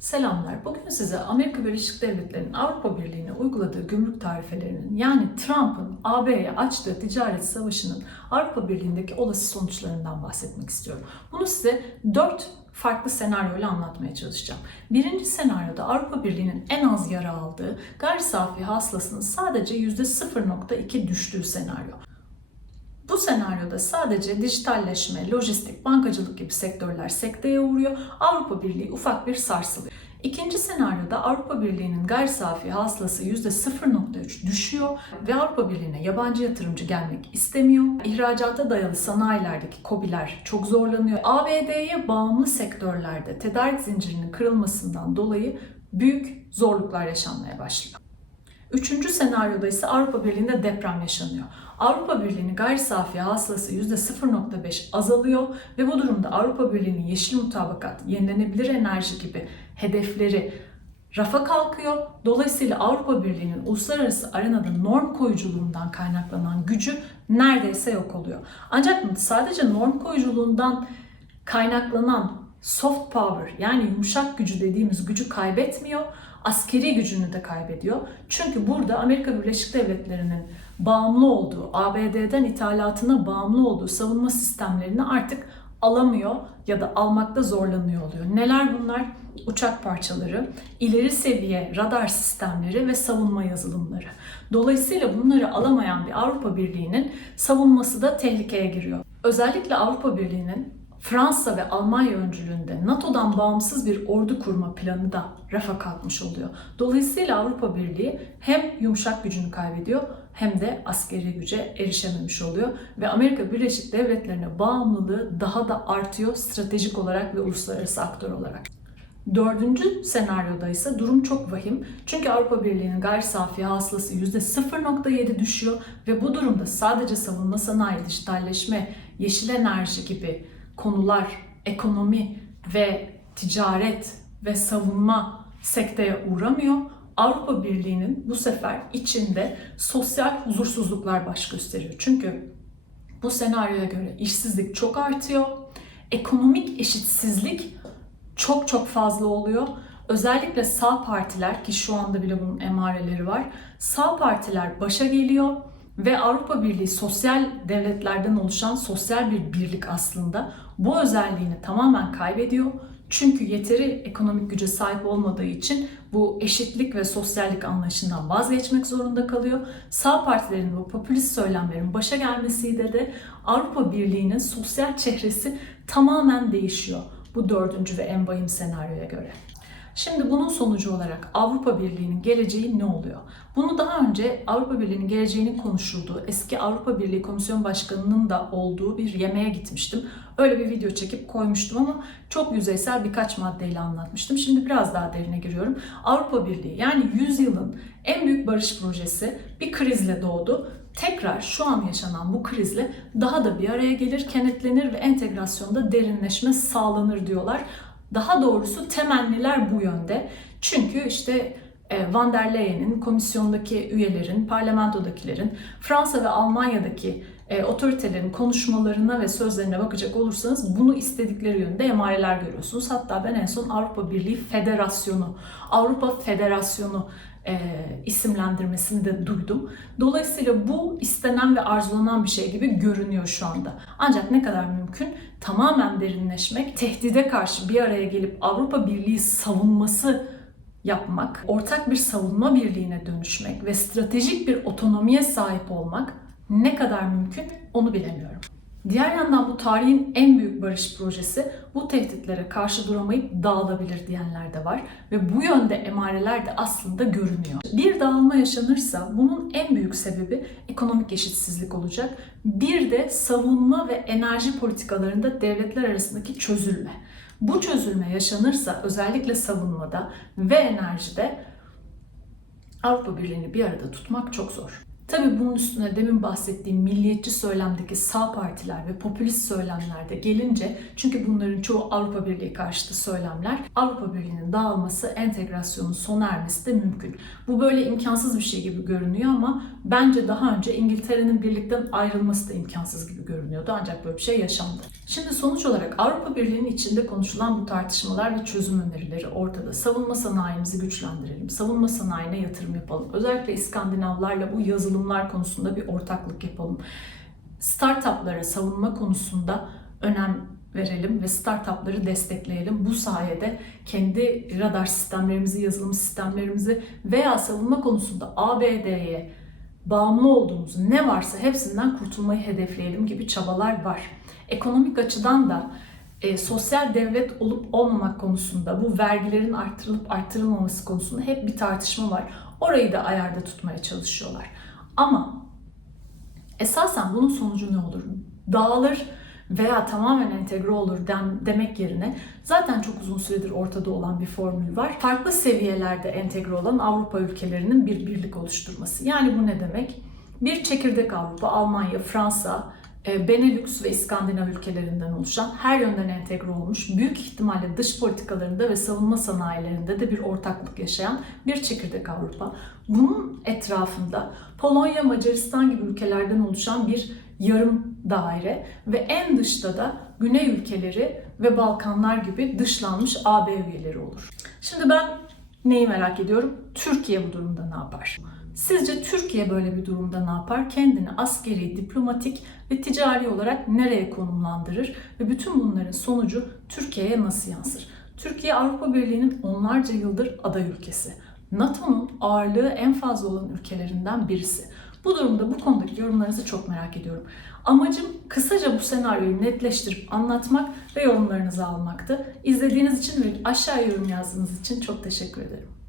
Selamlar. Bugün size Amerika Birleşik Devletleri'nin Avrupa Birliği'ne uyguladığı gümrük tarifelerinin yani Trump'ın AB'ye açtığı ticaret savaşının Avrupa Birliği'ndeki olası sonuçlarından bahsetmek istiyorum. Bunu size 4 farklı senaryoyla anlatmaya çalışacağım. Birinci senaryoda Avrupa Birliği'nin en az yara aldığı gayri safi hasılasının sadece %0.2 düştüğü senaryo. Bu senaryoda sadece dijitalleşme, lojistik, bankacılık gibi sektörler sekteye uğruyor. Avrupa Birliği ufak bir sarsılıyor. İkinci senaryoda Avrupa Birliği'nin gayri safi hasılası %0.3 düşüyor ve Avrupa Birliği'ne yabancı yatırımcı gelmek istemiyor. İhracata dayalı sanayilerdeki kobiler çok zorlanıyor. ABD'ye bağımlı sektörlerde tedarik zincirinin kırılmasından dolayı büyük zorluklar yaşanmaya başlıyor. Üçüncü senaryoda ise Avrupa Birliği'nde deprem yaşanıyor. Avrupa Birliği'nin gayri safi hasılası %0.5 azalıyor ve bu durumda Avrupa Birliği'nin yeşil mutabakat, yenilenebilir enerji gibi hedefleri rafa kalkıyor. Dolayısıyla Avrupa Birliği'nin uluslararası arenada norm koyuculuğundan kaynaklanan gücü neredeyse yok oluyor. Ancak sadece norm koyuculuğundan kaynaklanan soft power yani yumuşak gücü dediğimiz gücü kaybetmiyor. Askeri gücünü de kaybediyor. Çünkü burada Amerika Birleşik Devletleri'nin bağımlı olduğu, ABD'den ithalatına bağımlı olduğu savunma sistemlerini artık alamıyor ya da almakta zorlanıyor oluyor. Neler bunlar? Uçak parçaları, ileri seviye radar sistemleri ve savunma yazılımları. Dolayısıyla bunları alamayan bir Avrupa Birliği'nin savunması da tehlikeye giriyor. Özellikle Avrupa Birliği'nin Fransa ve Almanya öncülüğünde NATO'dan bağımsız bir ordu kurma planı da rafa kalkmış oluyor. Dolayısıyla Avrupa Birliği hem yumuşak gücünü kaybediyor hem de askeri güce erişememiş oluyor ve Amerika Birleşik Devletleri'ne bağımlılığı daha da artıyor stratejik olarak ve uluslararası aktör olarak. Dördüncü senaryoda ise durum çok vahim. Çünkü Avrupa Birliği'nin gayri safi hasılası %0.7 düşüyor ve bu durumda sadece savunma sanayi, dijitalleşme, yeşil enerji gibi konular, ekonomi ve ticaret ve savunma sekteye uğramıyor. Avrupa Birliği'nin bu sefer içinde sosyal huzursuzluklar baş gösteriyor. Çünkü bu senaryoya göre işsizlik çok artıyor. Ekonomik eşitsizlik çok çok fazla oluyor. Özellikle sağ partiler ki şu anda bile bunun emareleri var. Sağ partiler başa geliyor ve Avrupa Birliği sosyal devletlerden oluşan sosyal bir birlik aslında bu özelliğini tamamen kaybediyor. Çünkü yeteri ekonomik güce sahip olmadığı için bu eşitlik ve sosyallik anlayışından vazgeçmek zorunda kalıyor. Sağ partilerin bu popülist söylemlerin başa gelmesiyle de Avrupa Birliği'nin sosyal çehresi tamamen değişiyor bu dördüncü ve en vahim senaryoya göre. Şimdi bunun sonucu olarak Avrupa Birliği'nin geleceği ne oluyor? Bunu daha önce Avrupa Birliği'nin geleceğinin konuşulduğu, eski Avrupa Birliği Komisyon Başkanı'nın da olduğu bir yemeğe gitmiştim. Öyle bir video çekip koymuştum ama çok yüzeysel birkaç maddeyle anlatmıştım. Şimdi biraz daha derine giriyorum. Avrupa Birliği yani 100 yılın en büyük barış projesi bir krizle doğdu tekrar şu an yaşanan bu krizle daha da bir araya gelir, kenetlenir ve entegrasyonda derinleşme sağlanır diyorlar. Daha doğrusu temenniler bu yönde. Çünkü işte e, Van der Leyen'in, komisyondaki üyelerin, parlamentodakilerin, Fransa ve Almanya'daki e, otoritelerin konuşmalarına ve sözlerine bakacak olursanız bunu istedikleri yönde emareler görüyorsunuz. Hatta ben en son Avrupa Birliği Federasyonu, Avrupa Federasyonu e, isimlendirmesini de duydum. Dolayısıyla bu istenen ve arzulanan bir şey gibi görünüyor şu anda. Ancak ne kadar mümkün? Tamamen derinleşmek, tehdide karşı bir araya gelip Avrupa Birliği savunması yapmak, ortak bir savunma birliğine dönüşmek ve stratejik bir otonomiye sahip olmak ne kadar mümkün onu bilemiyorum. Diğer yandan bu tarihin en büyük barış projesi bu tehditlere karşı duramayıp dağılabilir diyenler de var ve bu yönde emareler de aslında görünüyor. Bir dağılma yaşanırsa bunun en büyük sebebi ekonomik eşitsizlik olacak. Bir de savunma ve enerji politikalarında devletler arasındaki çözülme. Bu çözülme yaşanırsa özellikle savunmada ve enerjide Avrupa Birliği'ni bir arada tutmak çok zor. Tabii bunun üstüne demin bahsettiğim milliyetçi söylemdeki sağ partiler ve popülist söylemler de gelince çünkü bunların çoğu Avrupa Birliği karşıtı söylemler Avrupa Birliği'nin dağılması, entegrasyonun sona ermesi de mümkün. Bu böyle imkansız bir şey gibi görünüyor ama bence daha önce İngiltere'nin birlikten ayrılması da imkansız gibi görünüyordu ancak böyle bir şey yaşandı. Şimdi sonuç olarak Avrupa Birliği'nin içinde konuşulan bu tartışmalar ve çözüm önerileri ortada. Savunma sanayimizi güçlendirelim, savunma sanayine yatırım yapalım. Özellikle İskandinavlarla bu yazılımlar konusunda bir ortaklık yapalım. Startuplara savunma konusunda önem verelim ve startupları destekleyelim. Bu sayede kendi radar sistemlerimizi, yazılım sistemlerimizi veya savunma konusunda ABD'ye bağımlı olduğumuz ne varsa hepsinden kurtulmayı hedefleyelim gibi çabalar var. Ekonomik açıdan da e, sosyal devlet olup olmamak konusunda, bu vergilerin arttırılıp arttırılmaması konusunda hep bir tartışma var. Orayı da ayarda tutmaya çalışıyorlar. Ama esasen bunun sonucu ne olur? Dağılır veya tamamen entegre olur dem, demek yerine zaten çok uzun süredir ortada olan bir formül var. Farklı seviyelerde entegre olan Avrupa ülkelerinin bir birlik oluşturması. Yani bu ne demek? Bir çekirdek Avrupa, Almanya, Fransa, Benelux ve İskandinav ülkelerinden oluşan her yönden entegre olmuş, büyük ihtimalle dış politikalarında ve savunma sanayilerinde de bir ortaklık yaşayan bir çekirdek Avrupa. Bunun etrafında Polonya, Macaristan gibi ülkelerden oluşan bir yarım daire ve en dışta da Güney ülkeleri ve Balkanlar gibi dışlanmış AB üyeleri olur. Şimdi ben neyi merak ediyorum? Türkiye bu durumda ne yapar? Sizce Türkiye böyle bir durumda ne yapar? Kendini askeri, diplomatik ve ticari olarak nereye konumlandırır? Ve bütün bunların sonucu Türkiye'ye nasıl yansır? Türkiye Avrupa Birliği'nin onlarca yıldır aday ülkesi. NATO'nun ağırlığı en fazla olan ülkelerinden birisi. Bu durumda bu konudaki yorumlarınızı çok merak ediyorum. Amacım kısaca bu senaryoyu netleştirip anlatmak ve yorumlarınızı almaktı. İzlediğiniz için ve aşağı yorum yazdığınız için çok teşekkür ederim.